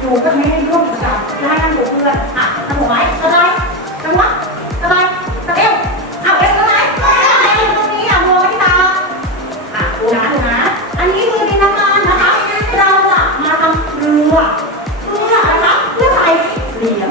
หนูก็ไม่ให้ร่วมกิจกรรมคืให้นั่งดูเพื่อนอะทำหัวไหมทำไมทำวะทำไมทำเอวเอาเอวทำไมทำไมตรงนี้อะมองที่ตาอะดูนะดูนะ อันนี้คือดินน้ำมันนะคะ เราอะมาทำเรือเรือนะคะเพื่อใส่เหรียญ